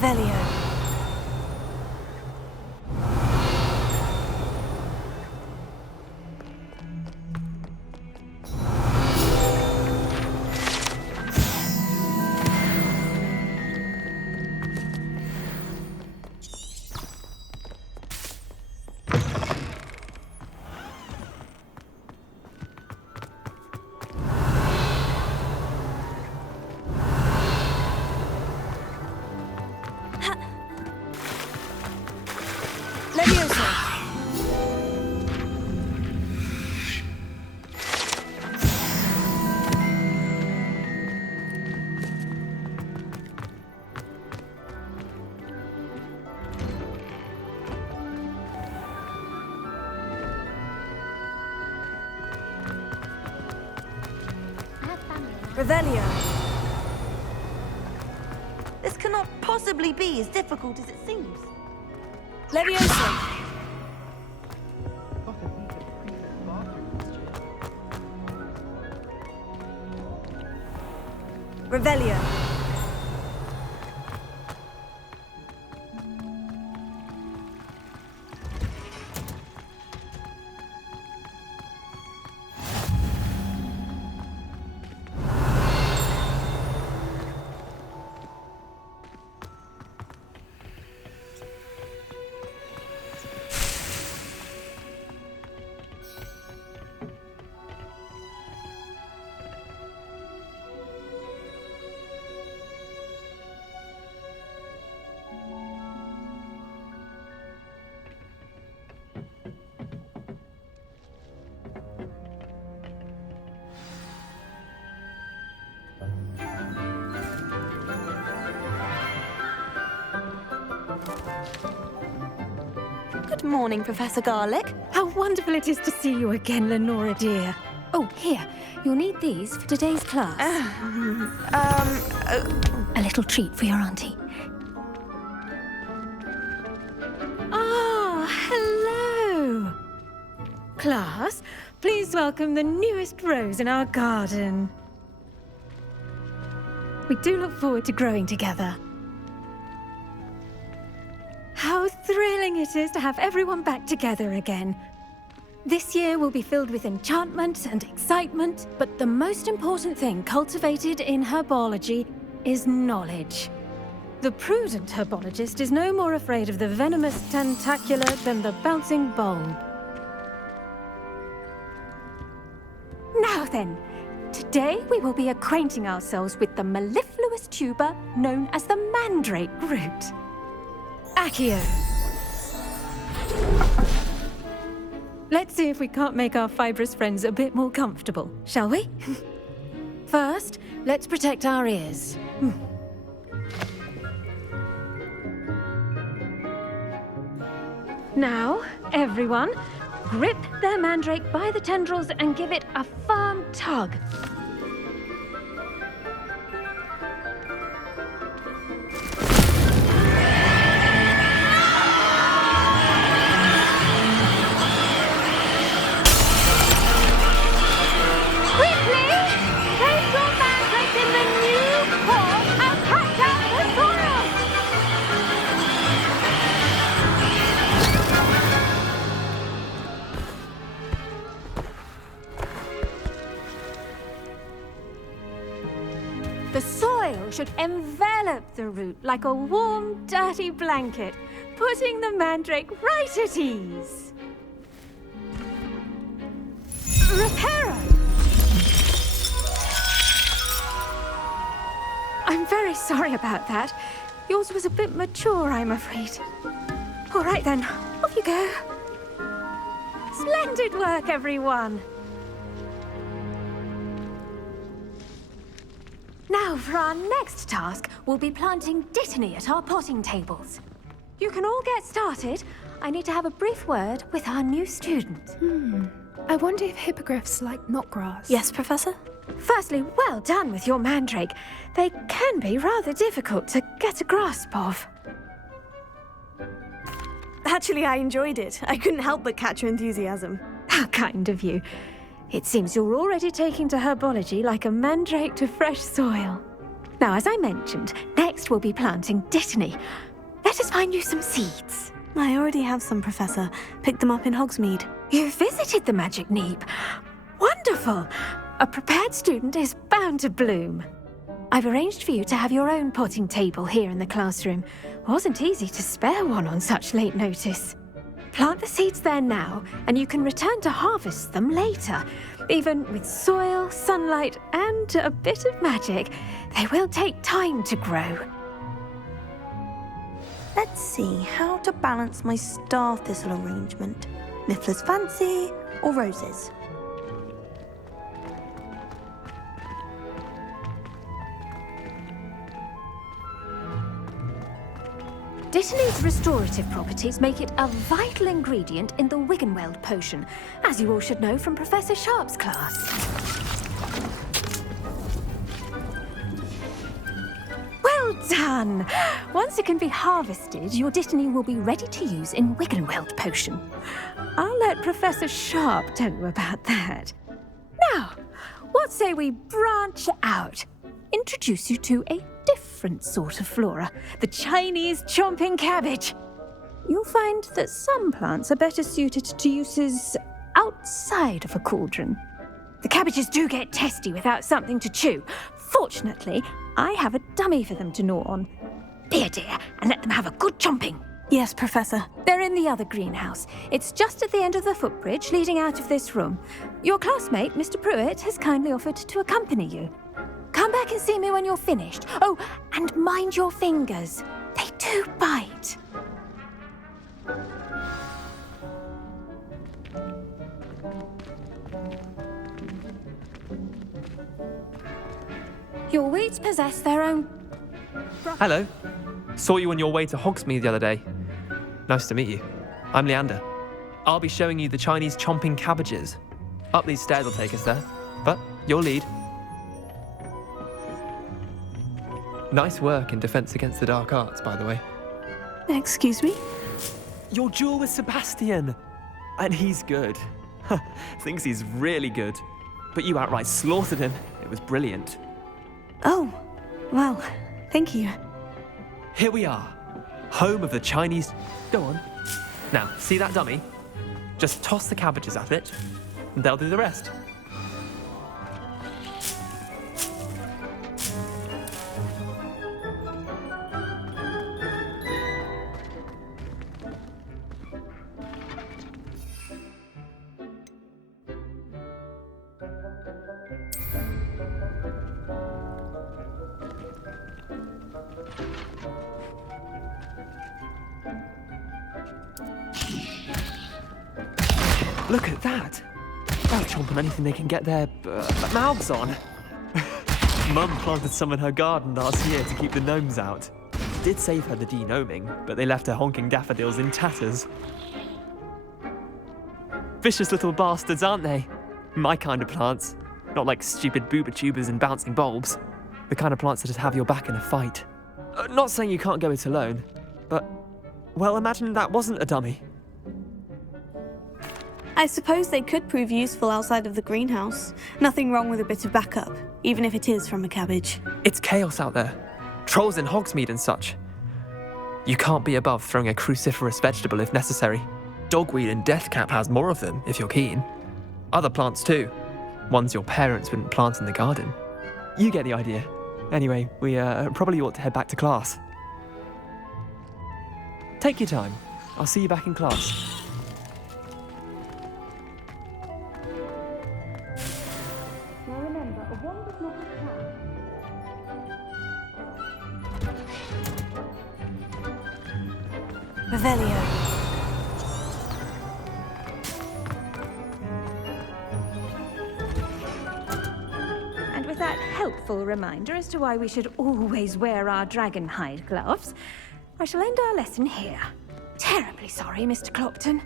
Revelio. Revelio. This cannot possibly be as difficult as it seems. Levioso. Revelio. Good morning, Professor Garlick. How wonderful it is to see you again, Lenora dear. Oh, here. You'll need these for today's class. A little treat for your auntie. Ah, hello. Class, please welcome the newest rose in our garden. We do look forward to growing together. How thrilling it is to have everyone back together again. This year will be filled with enchantment and excitement, but the most important thing cultivated in herbology is knowledge. The prudent herbologist is no more afraid of the venomous tentacula than the bouncing bulb. Now then, today we will be acquainting ourselves with the mellifluous tuber known as the mandrake root. Accio. Let's see if we can't make our fibrous friends a bit more comfortable, shall we? First, let's protect our ears. Now, everyone, grip their mandrake by the tendrils and give it a firm tug. The soil should envelop the root like a warm, dirty blanket, putting the mandrake right at ease. Reparo! I'm very sorry about that. Yours was a bit mature, I'm afraid. All right then, off you go. Splendid work, everyone. Now, for our next task, we'll be planting dittany at our potting tables. You can all get started. I need to have a brief word with our new student. I wonder if hippogriffs like knotgrass. Yes, Professor? Firstly, well done with your mandrake. They can be rather difficult to get a grasp of. Actually, I enjoyed it. I couldn't help but catch your enthusiasm. How kind of you. It seems you're already taking to herbology like a mandrake to fresh soil. Now, as I mentioned, next we'll be planting Dittany. Let us find you some seeds. I already have some, Professor. Picked them up in Hogsmeade. You visited the Magic Neep. Wonderful! A prepared student is bound to bloom. I've arranged for you to have your own potting table here in the classroom. Wasn't easy to spare one on such late notice. Plant the seeds there now, and you can return to harvest them later. Even with soil, sunlight, and a bit of magic, they will take time to grow. Let's see how to balance my star thistle arrangement. Niffler's fancy or roses? Dittany's restorative properties make it a vital ingredient in the Wiggenweld potion, as you all should know from Professor Sharp's class. Well done! Once it can be harvested, your Dittany will be ready to use in Wiggenweld potion. I'll let Professor Sharp tell you about that. Now, what say we branch out? Introduce you to a different sort of flora, the Chinese chomping cabbage. You'll find that some plants are better suited to uses outside of a cauldron. The cabbages do get testy without something to chew. Fortunately, I have a dummy for them to gnaw on. Be a dear and let them have a good chomping. Yes, Professor. They're in the other greenhouse. It's just at the end of the footbridge leading out of this room. Your classmate, Mr. Pruitt, has kindly offered to accompany you. Come back and see me when you're finished. Oh, and mind your fingers. They do bite. Your weeds possess their own... Hello. Saw you on your way to Hogsmeade the other day. Nice to meet you. I'm Leander. I'll be showing you the Chinese chomping cabbages. Up these stairs will take us there, but your lead. Nice work in Defense Against the Dark Arts, by the way. Excuse me? Your duel with Sebastian! And he's good. Thinks he's really good. But you outright slaughtered him. It was brilliant. Oh, well, thank you. Here we are. Home of the Chinese... Go on. Now, see that dummy? Just toss the cabbages at it, and they'll do the rest. Look at that! They'll chomp on anything they can get their mouths on. Mum planted some in her garden last year to keep the gnomes out. Did save her the de-gnoming, but they left her honking daffodils in tatters. Vicious little bastards, aren't they? My kind of plants. Not like stupid booba tubers and bouncing bulbs. The kind of plants that'd have your back in a fight. Not saying you can't go it alone, but... Well, imagine that wasn't a dummy. I suppose they could prove useful outside of the greenhouse. Nothing wrong with a bit of backup, even if it is from a cabbage. It's chaos out there. Trolls in Hogsmeade and such. You can't be above throwing a cruciferous vegetable if necessary. Dogweed and deathcap has more of them, if you're keen. Other plants too. Ones your parents wouldn't plant in the garden. You get the idea. Anyway, we probably ought to head back to class. Take your time. I'll see you back in class. Revelio. And with that helpful reminder as to why we should always wear our dragon hide gloves, I shall end our lesson here. Terribly sorry, Mr. Clopton.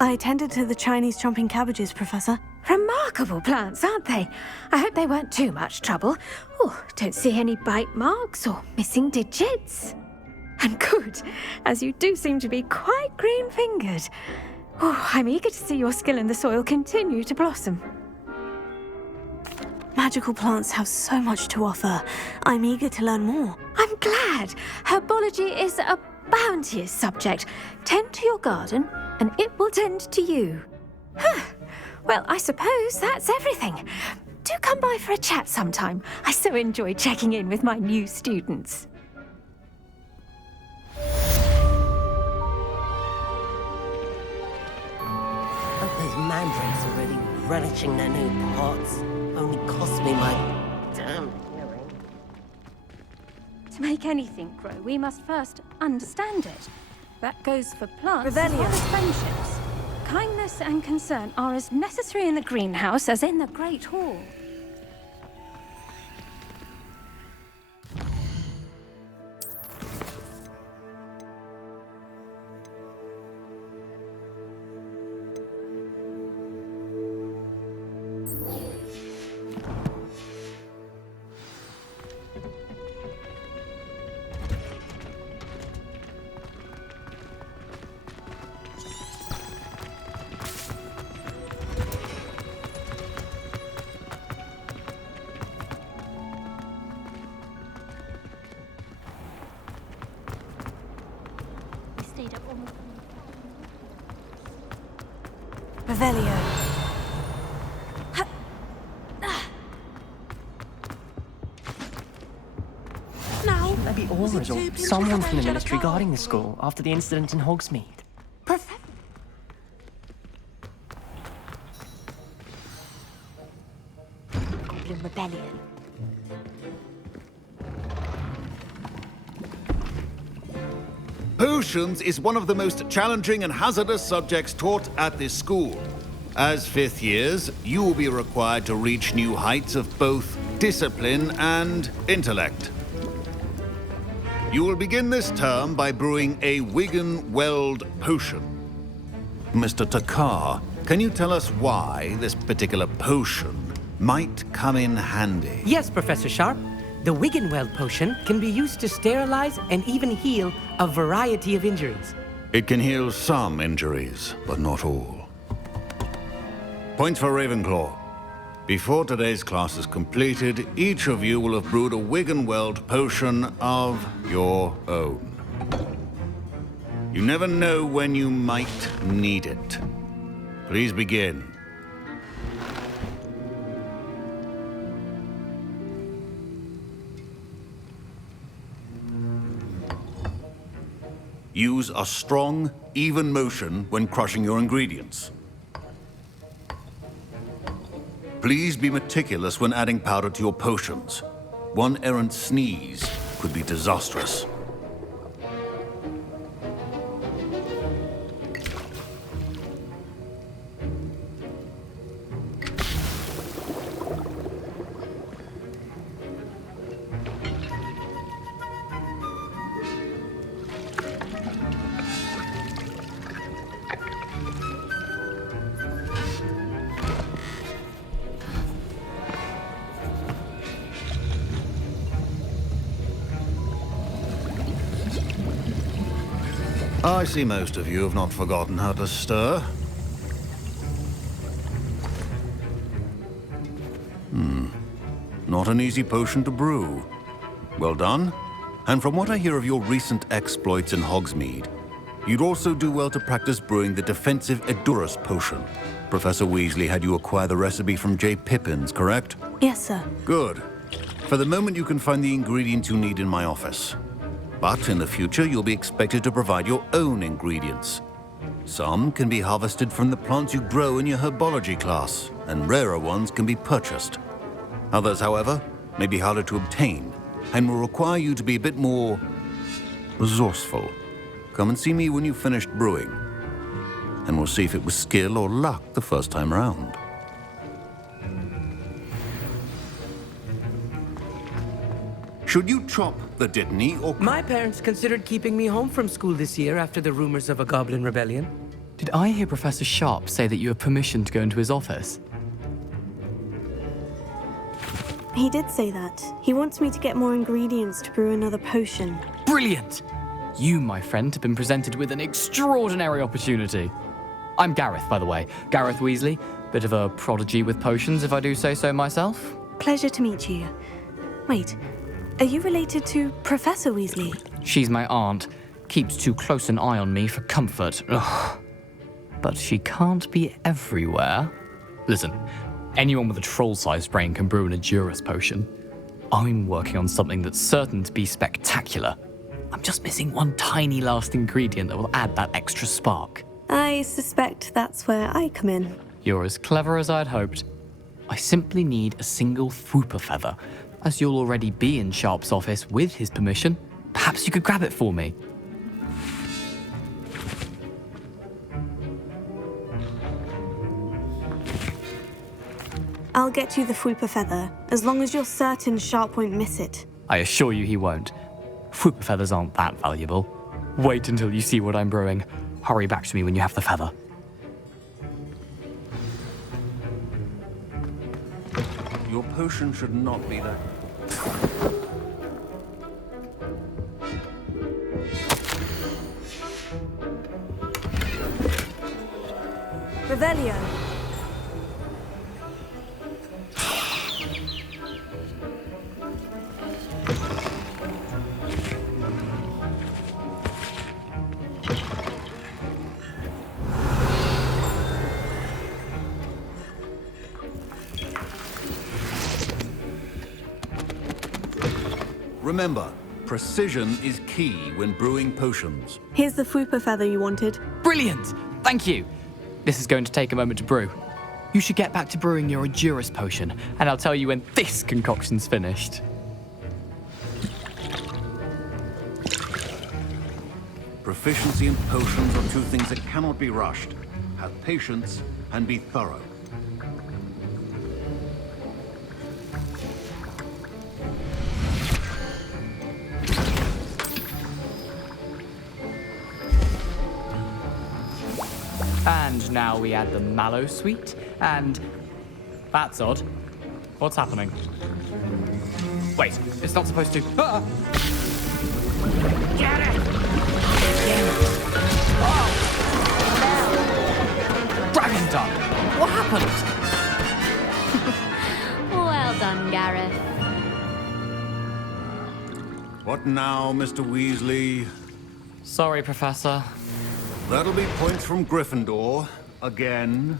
I attended to the Chinese chomping cabbages, Professor. Remarkable plants, aren't they? I hope they weren't too much trouble. Oh, don't see any bite marks or missing digits. And good, as you do seem to be quite green-fingered. Oh, I'm eager to see your skill in the soil continue to blossom. Magical plants have so much to offer. I'm eager to learn more. I'm glad. Herbology is a bounteous subject. Tend to your garden, and it will tend to you. Well, I suppose that's everything. Do come by for a chat sometime. I so enjoy checking in with my new students. Those mandrakes are really relishing their new pots. Only cost me my damn hearing. To make anything grow, we must first understand it. That goes for plants as Revelio. well as friendships. Kindness and concern are as necessary in the greenhouse as in the Great Hall. Revelio. Now, Maybe Aura's or someone from the Ministry guarding the school after the incident in Hogsmeade. Rebellion. Potions is one of the most challenging and hazardous subjects taught at this school. As fifth years, you will be required to reach new heights of both discipline and intellect. You will begin this term by brewing a Wigan-Weld potion. Mr. Takar, can you tell us why this particular potion might come in handy? Yes, Professor Sharp. The Wiggenweld potion can be used to sterilize and even heal a variety of injuries. It can heal some injuries, but not all. Points for Ravenclaw. Before today's class is completed, each of you will have brewed a Wiggenweld potion of your own. You never know when you might need it. Please begin. Use a strong, even motion when crushing your ingredients. Please be meticulous when adding powder to your potions. One errant sneeze could be disastrous. I see most of you have not forgotten how to stir. Not an easy potion to brew. Well done. And from what I hear of your recent exploits in Hogsmeade, you'd also do well to practice brewing the defensive Edurus potion. Professor Weasley had you acquire the recipe from J. Pippins, correct? Yes, sir. Good. For the moment, you can find the ingredients you need in my office. But in the future, you'll be expected to provide your own ingredients. Some can be harvested from the plants you grow in your herbology class, and rarer ones can be purchased. Others, however, may be harder to obtain, and will require you to be a bit more resourceful. Come and see me when you've finished brewing, and we'll see if it was skill or luck the first time round. Should you chop the Dittany or... My parents considered keeping me home from school this year after the rumors of a goblin rebellion. Did I hear Professor Sharp say that you have permission to go into his office? He did say that. He wants me to get more ingredients to brew another potion. Brilliant! You, my friend, have been presented with an extraordinary opportunity. I'm Gareth, by the way. Gareth Weasley. Bit of a prodigy with potions, if I do say so myself. Pleasure to meet you. Wait, are you related to Professor Weasley? She's my aunt. Keeps too close an eye on me for comfort. Ugh. But she can't be everywhere. Listen, anyone with a troll-sized brain can brew an Edurus potion. I'm working on something that's certain to be spectacular. I'm just missing one tiny last ingredient that will add that extra spark. I suspect that's where I come in. You're as clever as I'd hoped. I simply need a single Fwooper feather. As you'll already be in Sharp's office with his permission, perhaps you could grab it for me. I'll get you the Fwooper feather, as long as you're certain Sharp won't miss it. I assure you he won't. Fwooper feathers aren't that valuable. Wait until you see what I'm brewing. Hurry back to me when you have the feather. Your potion should not be that. Revelio. Remember, precision is key when brewing potions. Here's the Fwooper feather you wanted. Brilliant! Thank you! This is going to take a moment to brew. You should get back to brewing your Edurus potion, and I'll tell you when this concoction's finished. Proficiency in potions are two things that cannot be rushed. Have patience and be thorough. And now we add the mallow sweet, and... That's odd. What's happening? Wait, it's not supposed to... Ah! Get it! Dragon Dunk! What happened? Well done, Gareth. What now, Mr. Weasley? Sorry, Professor. That'll be points from Gryffindor. Again.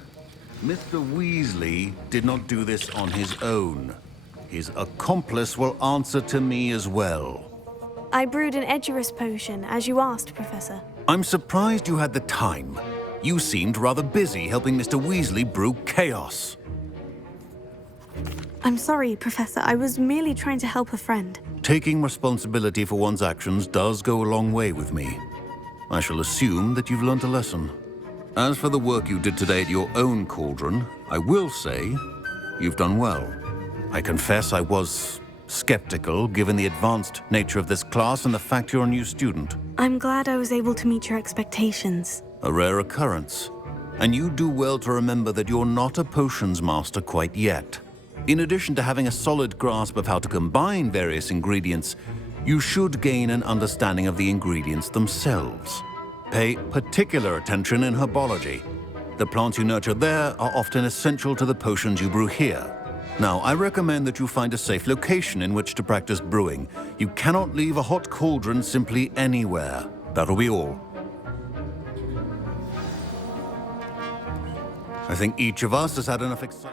Mr. Weasley did not do this on his own. His accomplice will answer to me as well. I brewed an Edurus potion, as you asked, Professor. I'm surprised you had the time. You seemed rather busy helping Mr. Weasley brew chaos. I'm sorry, Professor. I was merely trying to help a friend. Taking responsibility for one's actions does go a long way with me. I shall assume that you've learnt a lesson. As for the work you did today at your own cauldron, I will say you've done well. I confess I was skeptical, given the advanced nature of this class and the fact you're a new student. I'm glad I was able to meet your expectations. A rare occurrence. And you do well to remember that you're not a potions master quite yet. In addition to having a solid grasp of how to combine various ingredients, you should gain an understanding of the ingredients themselves. Pay particular attention in herbology. The plants you nurture there are often essential to the potions you brew here. Now, I recommend that you find a safe location in which to practice brewing. You cannot leave a hot cauldron simply anywhere. That'll be all. I think each of us has had enough excitement.